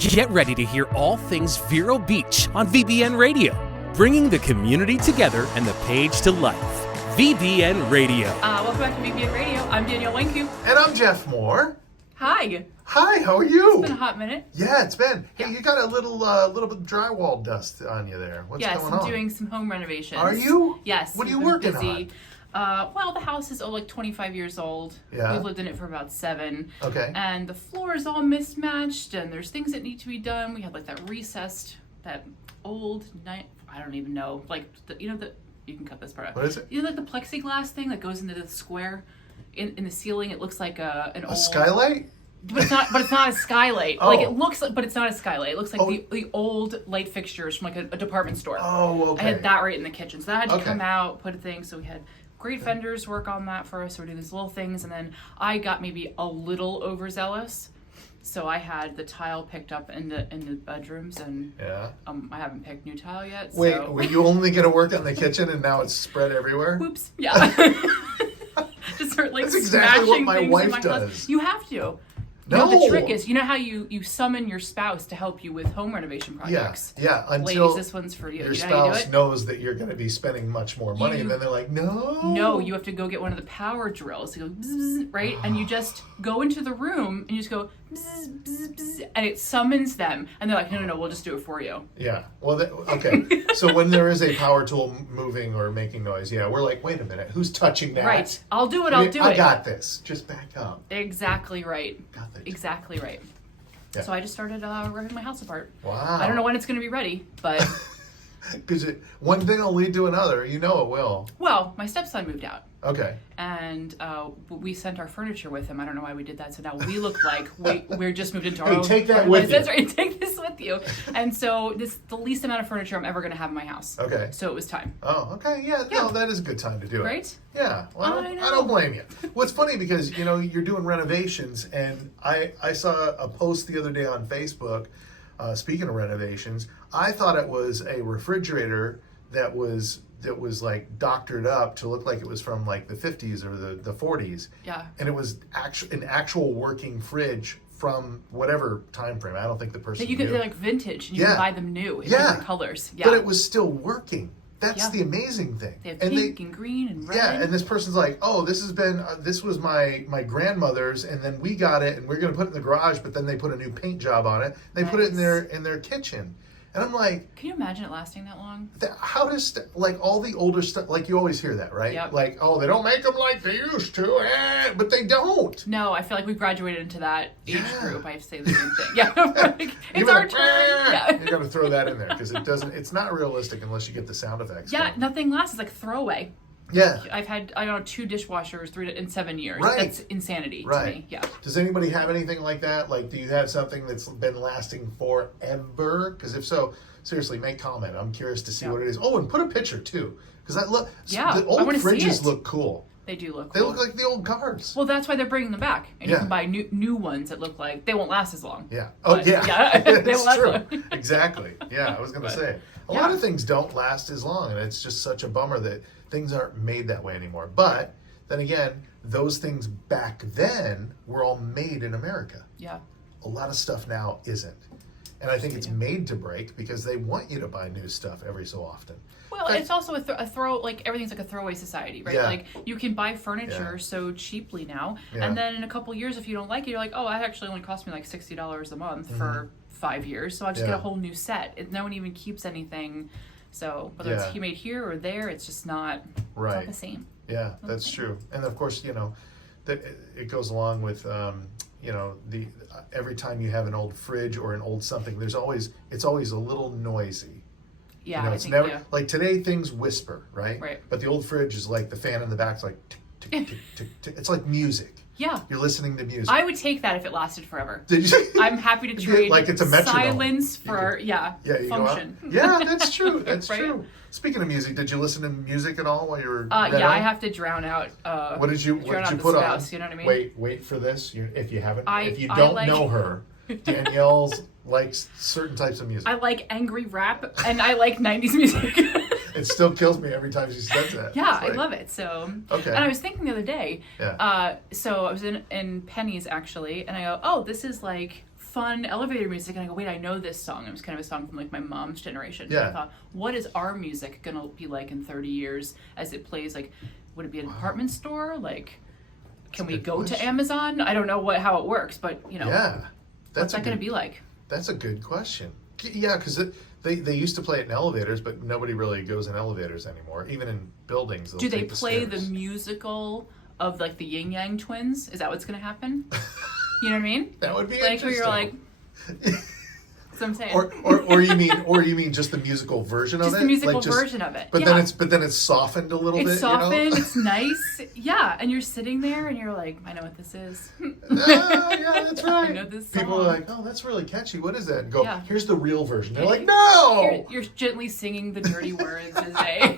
Get ready to hear all things Vero Beach on VBN Radio, bringing the community together and the page to life. VBN Radio. Welcome back to VBN Radio. I'm Danielle Wenku. And I'm Jeff Moore. Hi. Hi, how are you? It's been a hot minute. Yeah, it's been. Yeah. Hey, you got a little bit of drywall dust on you there. What's going on? Yes, I'm doing some home renovations. Are you? Yes. What are you we've been working busy. Well, the house is like 25 years old. Yeah. We've lived in it for about 7. Okay. And the floor is all mismatched, and there's things that need to be done. We had like that recessed, that old night. I don't even know. Like you can cut this part out. What is it? You know, like the plexiglass thing that goes into the square in the ceiling. It looks like an old skylight. But it's not. But it's not a skylight. Oh. Like it looks like, but it's not a skylight. It looks like the old light fixtures from like a department store. Oh, okay. I had that right in the kitchen, so that had to Okay. come out, put a thing. So we had great vendors work on that for us. So we're doing these little things, and then I got maybe a little overzealous. So I had the tile picked up in the bedrooms, and Yeah. I haven't picked new tile yet. Wait, so. were you only going to work on the kitchen and now it's spread everywhere? Whoops. Yeah. Just start like That's exactly what smashing my things wife in my does. house. You have to. No. The trick is, you know how you summon your spouse to help you with home renovation projects? Yeah, until Ladies, this one's for you. your You know how you do spouse it? knows that you're going to be spending much more money, and then they're like, no. No, you have to go get one of the power drills. You go, bzz, right? And you just go into the room and you just go, bzz, bzz, bzz, and it summons them. And they're like, no, we'll just do it for you. Yeah. Well, okay. So when there is a power tool moving or making noise, yeah, we're like, wait a minute, who's touching that? Right. I'll do it. I got this. Just back up. Exactly right. Got this. Exactly right. Yeah. So I just started ripping my house apart. Wow. I don't know when it's going to be ready, but Because one thing will lead to another. You know it will. well, my stepson moved out. Okay. And we sent our furniture with him. I don't know why we did that. So now we look like we're just moved into our Hey, own. take that with you. That's right. Take this with you. And so this the least amount of furniture I'm ever going to have in my house. Okay. So it was time. Oh, okay. Yeah. No, that is a good time to do it. Right? Yeah. Well, I know. I don't blame you. Well, it's funny because you're doing renovations, and I saw a post the other day on Facebook. Speaking of renovations, I thought it was a refrigerator that was like doctored up to look like it was from like the 50s or the 40s. Yeah. And it was an actual working fridge from whatever time frame. I don't think the person That they're like vintage, and you can buy them new in different colors. Yeah. But it was still working. That's Yeah. the amazing thing. They have pink and green and red. Yeah, and this person's like, oh, this was my grandmother's, and then we got it, and we're gonna put it in the garage, but then they put a new paint job on it. They put it in their kitchen, and I'm like, can you imagine it lasting that long? how does like all the older stuff? Like you always hear that, right? Yep. Like, oh, they don't make them like they used to, but they don't. No, I feel like we graduated into that age Yeah. group. I have to say the same thing. Yeah, like, it's our turn. Yeah. You got to throw that in there because it's not realistic unless you get the sound effects. Yeah, going. nothing lasts. It's like throwaway. Yeah. I've had, 2 dishwashers in 7 years. Right. That's insanity to me. Yeah. Does anybody have anything like that? Like, do you have something that's been lasting forever? Because if so, seriously, make comment. I'm curious to see what it is. Oh, and put a picture too, because I love. Yeah, the I old wanna see fridges it. look cool. They do look They cool. look like the old cars. Well, that's why they're bringing them back. And you Yeah. can buy new ones that look like, they won't last as long. Yeah. Oh, But, yeah. yeah, they it's won't last true. long. Exactly. Yeah, I was gonna say a lot of things don't last as long, and it's just such a bummer that things aren't made that way anymore. But then again, those things back then were all made in America. Yeah. A lot of stuff now isn't. And I think it's made to break because they want you to buy new stuff every so often. Well, it's also like everything's like a throwaway society, right? Yeah. Like you can buy furniture so cheaply now, Yeah. and then in a couple years, if you don't like it, you're like, oh, that actually only cost me like $60 a month for 5 years, so I'll just get a whole new set. No one even keeps anything, so whether it's made here or there, it's just not, it's not the same. Yeah, that's true. And of course, that it goes along with the every time you have an old fridge or an old something, it's always a little noisy. Yeah, It's never like today things whisper, right? Right. But the old fridge is like the fan in the back's like tick, tick, tick, tick, tick. It's like music. Yeah. You're listening to music. I would take that if it lasted forever. Did you? I'm happy to trade like it's a metronome. silence for you function. Go out. Yeah, that's true. That's Right? true. Speaking of music, did you listen to music at all while you were? Yeah, I have to drown out. What did you drown out the put spouse, on? You know what I mean? Wait for this. If you haven't, if you I don't like- know her, Danielle's likes certain types of music. I like angry rap and I like 90s music. It still kills me every time she says that. Yeah, It's like, I love it. So, Okay. And I was thinking the other day, Yeah. so I was in Penny's actually, and I go, oh, this is like fun elevator music, and I go, wait, I know this song. It was kind of a song from like my mom's generation. Yeah. And I thought, what is our music gonna be like in 30 years as it plays? Like, would it be a department store? Like, can we go to Amazon? I don't know how it works, but Yeah. What's that going to be like? That's a good question. Yeah, because they used to play it in elevators, but nobody really goes in elevators anymore. Even in buildings, do they play the musical of like the Yin Yang Twins? Is that what's going to happen? You know what I mean? That would be like interesting. Where you're like, that's what I'm saying. Or you mean just the musical version of it? Just the musical version of it. But then it's softened a little bit. It's softened. It's nice. Yeah, and you're sitting there and you're like, I know what this is. Yeah, that's right. I know this song. People are like, oh, that's really catchy. What is that? And go, Yeah. Here's the real version. They're like, no. You're gently singing the dirty words as they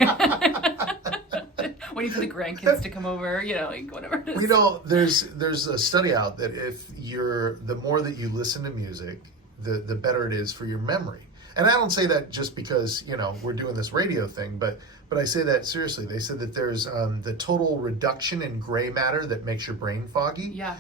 waiting for the grandkids to come over. Like whatever it is. There's a study out that if the more that you listen to music, the better it is for your memory. And I don't say that just because, we're doing this radio thing, but I say that seriously. They said that there's the total reduction in gray matter that makes your brain foggy. Yeah.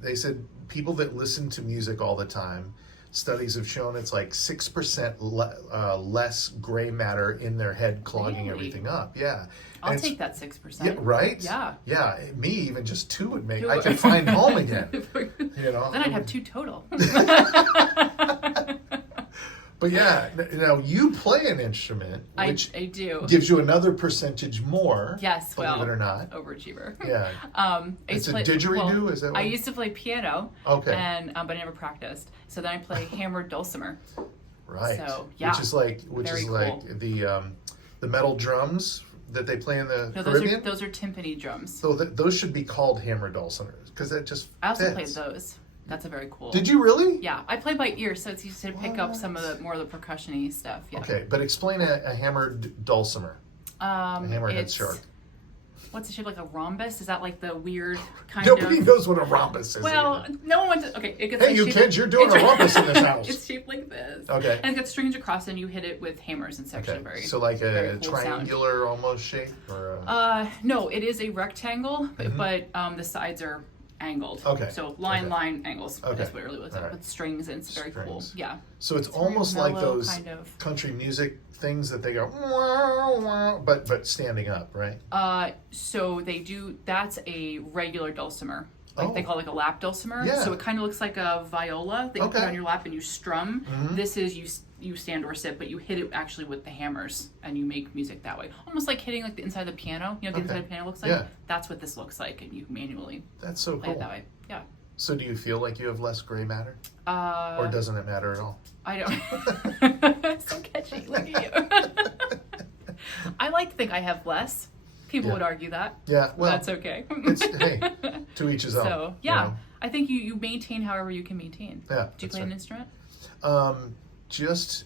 They said people that listen to music all the time, studies have shown it's like 6% less gray matter in their head clogging everything up. Yeah. I'll take that 6%. Yeah, right? Yeah. Yeah. Me, even just 2 would make, I could find home again. Then I'd have 2 total. But yeah, you play an instrument, which I do. gives you another percentage more. Yes, believe it or not. Overachiever. Yeah. It's a didgeridoo, is that what? I used to play piano. Okay. And but I never practiced. So then I play hammered dulcimer. Right. So yeah. Which is like the metal drums that they play in the Caribbean. Those are timpani drums. So those should be called hammered dulcimers because that just. I also fits. played those. That's a very cool. Did you really? Yeah, I play by ear, so it's easy to pick up some of the more of the percussion-y stuff. Yeah. Okay, but explain a hammered dulcimer. A hammerhead shark. What's the shape, like a rhombus? Is that like the weird kind Nobody knows what a rhombus is. Well, no one wants to. Okay, it gets. Hey, you kids, you're doing a rhombus in this house. It's shaped like this. Okay. And it gets strings across, and you hit it with hammers, and it's actually very. So like a cool triangular almost shape, or. No, it is a rectangle, but the sides are angled. Okay. So line angles. Okay. That's what it really looks like. Right. With strings, and it's very cool. Yeah. So it's almost like those kind of country music things that they go, wah, wah, but standing up, right? So they do. That's a regular dulcimer. Like they call it like a lap dulcimer. Yeah. So it kind of looks like a viola that you put on your lap and you strum. Mm-hmm. This is you stand or sit, but you hit it actually with the hammers and you make music that way. Almost like hitting like the inside of the piano. You know what the inside of the piano looks like? Yeah. That's what this looks like, and you manually That's so play cool. it that way. Yeah. So do you feel like you have less gray matter? Or doesn't it matter at all? I don't. So catchy. Look at you. I like to think I have less. People would argue that. Yeah, well, that's okay. Hey, to each his own. So yeah, I think you maintain however you can maintain. Yeah. Do you play an instrument? Just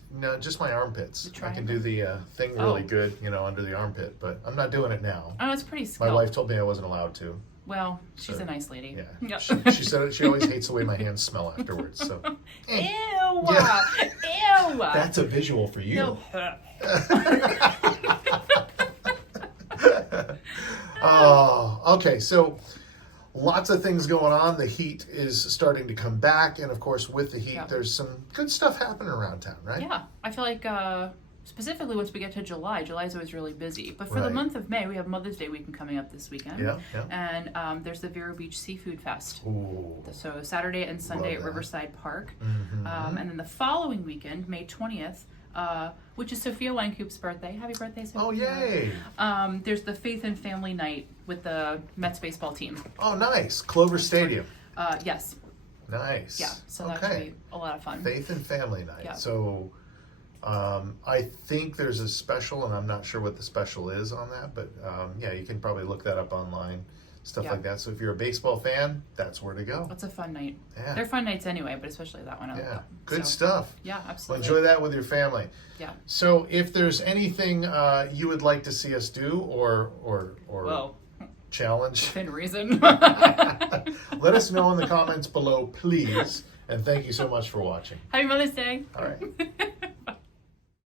my armpits. I can do the thing really good, under the armpit, but I'm not doing it now. Oh, it's pretty skilled. My wife told me I wasn't allowed to. Well, she's a nice lady. Yeah. Yep. She said she always hates the way my hands smell afterwards. So. Ew! Yeah. Ew! That's a visual for you. No. Oh, okay. So lots of things going on. The heat is starting to come back, and of course, with the heat, there's some good stuff happening around town, right? Yeah, I feel like specifically once we get to July is always really busy. But for the month of May, we have Mother's Day weekend coming up this weekend. Yeah. And there's the Vero Beach Seafood Fest. Ooh. So Saturday and Sunday at Riverside Park. Mm-hmm. And then the following weekend, May 20th, which is Sophia Weinkoop's birthday. Happy birthday, Sophia. Oh, yay. There's the Faith and Family Night with the Mets baseball team. Oh, nice. Clover Stadium. Yes. Nice. Yeah, so that should be a lot of fun. Faith and Family Night. Yeah. So I think there's a special, and I'm not sure what the special is on that, but you can probably look that up online. Stuff like that. So if you're a baseball fan, that's where to go. It's a fun night. Yeah. They're fun nights anyway, but especially that one. Good stuff. Yeah, absolutely. Well, enjoy that with your family. Yeah. So if there's anything you would like to see us do or challenge, within reason, let us know in the comments below, please. And thank you so much for watching. Happy Mother's Day. All right.